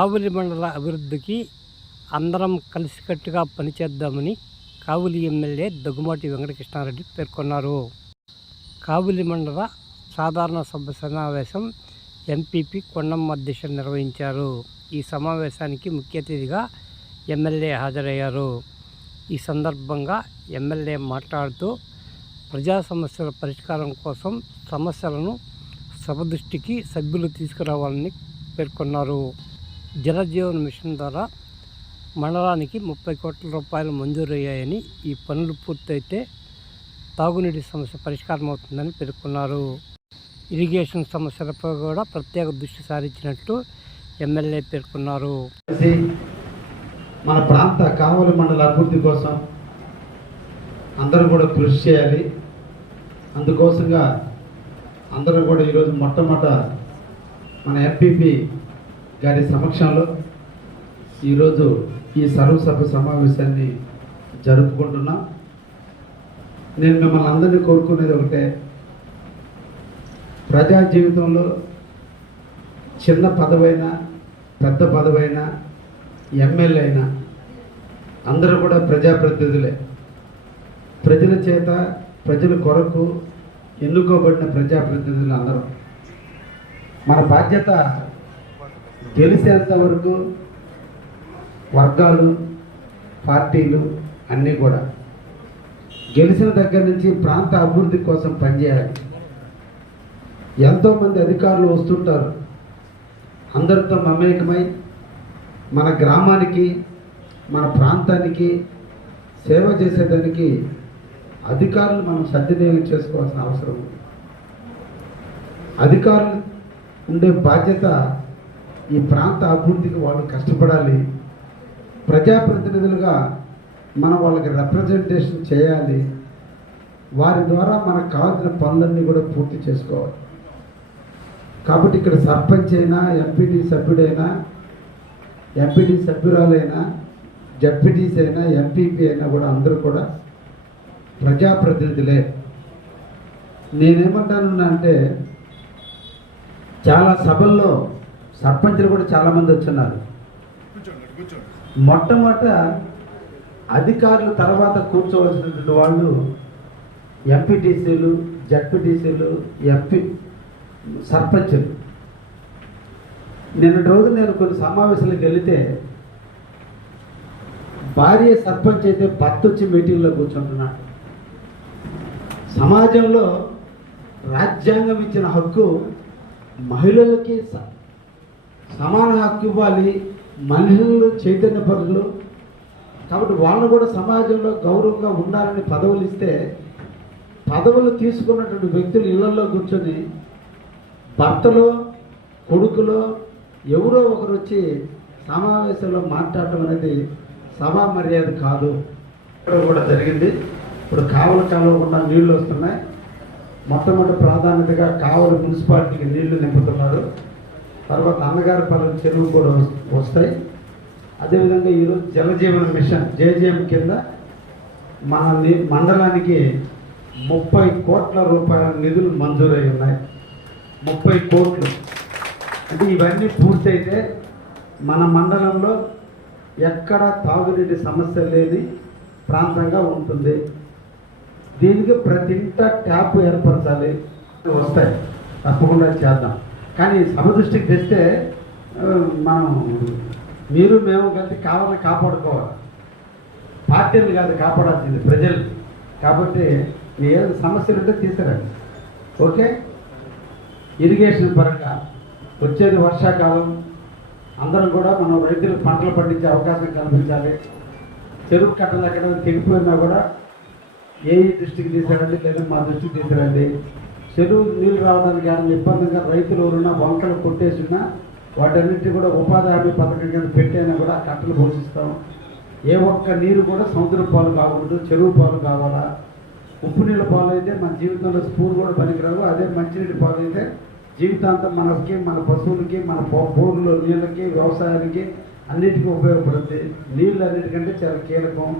కావలి మండల అభివృద్ధికి అందరం కలిసికట్టుగా పనిచేద్దామని కావులి ఎమ్మెల్యే దగ్గుమాటి వెంకటకృష్ణారెడ్డి పేర్కొన్నారు. కావులి మండల సాధారణ సభ సమావేశం ఎంపీపీ కొండమ్మ అధ్యక్షులు నిర్వహించారు. ఈ సమావేశానికి ముఖ్య అతిథిగా ఎమ్మెల్యే హాజరయ్యారు. ఈ సందర్భంగా ఎమ్మెల్యే మాట్లాడుతూ ప్రజా సమస్యల పరిష్కారం కోసం సమస్యలను సభ దృష్టికి సభ్యులు తీసుకురావాలని పేర్కొన్నారు. జలజీవన్ మిషన్ ద్వారా మండలానికి ముప్పై కోట్ల రూపాయలు మంజూరయ్యాయని ఈ పనులు పూర్తయితే తాగునీటి సమస్య పరిష్కారం అవుతుందని పేర్కొన్నారు. ఇరిగేషన్ సమస్యలపై కూడా ప్రత్యేక దృష్టి సారించినట్టు ఎమ్మెల్యే పేర్కొన్నారు. మన ప్రాంత కావలి మండల అభివృద్ధి కోసం అందరూ కూడా కృషి చేయాలి. అందుకోసంగా అందరూ కూడా ఈరోజు మొట్టమొదట మన ఎంపీపీ గారి సమక్షంలో ఈరోజు ఈ సర్వసభ సమావేశాన్ని జరుపుకుంటున్నాం. నేను మిమ్మల్ని అందరినీ కోరుకునేది ఒకటే. ప్రజా జీవితంలో చిన్న పదవైనా పెద్ద పదవైనా ఎమ్మెల్యే అయినా అందరూ కూడా ప్రజాప్రతినిధులే. ప్రజల చేత ప్రజల కొరకు ఎన్నుకోబడిన ప్రజాప్రతినిధులు అందరం మన బాధ్యత గెలిచేంత వరకు వర్గాలు పార్టీలు అన్నీ కూడా గెలిచిన దగ్గర నుంచి ప్రాంత అభివృద్ధి కోసం పనిచేయాలి. ఎంతోమంది అధికారులు వస్తుంటారు. అందరితో మమేకమై మన గ్రామానికి మన ప్రాంతానికి సేవ చేసేదానికి అధికారులు మనం సద్వినియోగం చేసుకోవాల్సిన అవసరం ఉంది. అధికారులు ఉండే బాధ్యత ఈ ప్రాంత అభివృద్ధికి వాళ్ళు కష్టపడాలి. ప్రజాప్రతినిధులుగా మనం వాళ్ళకి రిప్రజెంటేషన్ చేయాలి. వారి ద్వారా మనకు కావాల్సిన పనులన్నీ కూడా పూర్తి చేసుకోవాలి. కాబట్టి ఇక్కడ సర్పంచ్ అయినా ఎంపీటీ సభ్యుడైనా ఎంపీటీ సభ్యురాలైనా జడ్పీటీస్ అయినా ఎంపీపీ అయినా కూడా అందరూ కూడా ప్రజాప్రతినిధులే. నేనేమంటాను అంటే చాలా సభల్లో సర్పంచులు కూడా చాలామంది వచ్చున్నారు. మొట్టమొదట అధికారులు తర్వాత కూర్చోవలసినటువంటి వాళ్ళు ఎంపీటీసీలు జడ్పీటీసీలు ఎంపీ సర్పంచులు. నిన్నటి రోజు నేను కొన్ని సమావేశాలకు వెళితే భార్య సర్పంచ్ అయితే భర్త వచ్చి మీటింగ్లో కూర్చుంటున్నాడు సమాజంలో రాజ్యాంగం ఇచ్చిన హక్కు మహిళలకి సమాన హక్కు ఇవ్వాలి. మహిళలు చైతన్యపరులు కాబట్టి వాళ్ళు కూడా సమాజంలో గౌరవంగా ఉండాలని పదవులు ఇస్తే పదవులు తీసుకున్నటువంటి వ్యక్తులు ఇళ్ళలో కూర్చొని భర్తలో కొడుకులో ఎవరో ఒకరు వచ్చి సమావేశంలో మాట్లాడటం అనేది సభా మర్యాద కాదు. కూడా జరిగింది. ఇప్పుడు కావలి కాలువకుండా నీళ్ళు వస్తున్నాయి. మొట్టమొదటి ప్రాధాన్యతగా కావలి మున్సిపాలిటీకి నీళ్ళు నింపుతున్నారు. తర్వాత నాన్నగారి పల్లెం చెరువు కూడా వస్తాయి. అదేవిధంగా ఈరోజు జలజీవన మిషన్ జేజేఎం కింద మన మండలానికి ముప్పై కోట్ల రూపాయల నిధులు మంజూరై ఉన్నాయి. ముప్పై కోట్లు. అంటే ఇవన్నీ పూర్తయితే మన మండలంలో ఎక్కడ తాగునీటి సమస్య లేని ప్రాంతంగా ఉంటుంది. దీనికి ప్రతి ఇంట ట్యాప్ ఏర్పరచాలి. వస్తాయి. తప్పకుండా చేద్దాం. కానీ సభ దృష్టికి తెస్తే మనం మీరు మేము కలిసి కావాలని కాపాడుకోవాలి. పార్టీలు కాదు కాపాడాల్సింది ప్రజలు కాబట్టి ఏ సమస్యలు ఉంటే తీసుకురండి ఓకే? ఇరిగేషన్ పరంగా వచ్చేది వర్షాకాలం. అందరం కూడా మనం రైతులు పంటలు పండించే అవకాశం కల్పించాలి. చెరువు కట్టలు ఎక్కడ తెగిపోయినా కూడా ఏ దృష్టికి తీసుకురండి లేదా మా దృష్టికి తీసుకురండి చెరువు నీళ్ళు రావడానికి ఏమైనా ఇబ్బందిగా రైతులు ఎవరున్నా వంకలు కొట్టేసినా వాటన్నిటి కూడా ఉపాధి హామీ పథకం కింద పెట్టైనా కూడా కట్టలు పోషిస్తాం. ఏ ఒక్క నీరు కూడా సముద్ర పాలు కాకూడదు చెరువు పాలు కావాలా? ఉప్పు నీళ్ళ పాలు అయితే మన జీవితంలో స్పూన్ కూడా పనికిరావు అదే మంచినీటి పాలు అయితే జీవితాంతం మనకి మన పశువులకి మన బో- బోర్లో నీళ్ళకి వ్యవసాయానికి అన్నిటికీ ఉపయోగపడుతుంది నీళ్ళు అన్నిటికంటే చాలా కీలకం.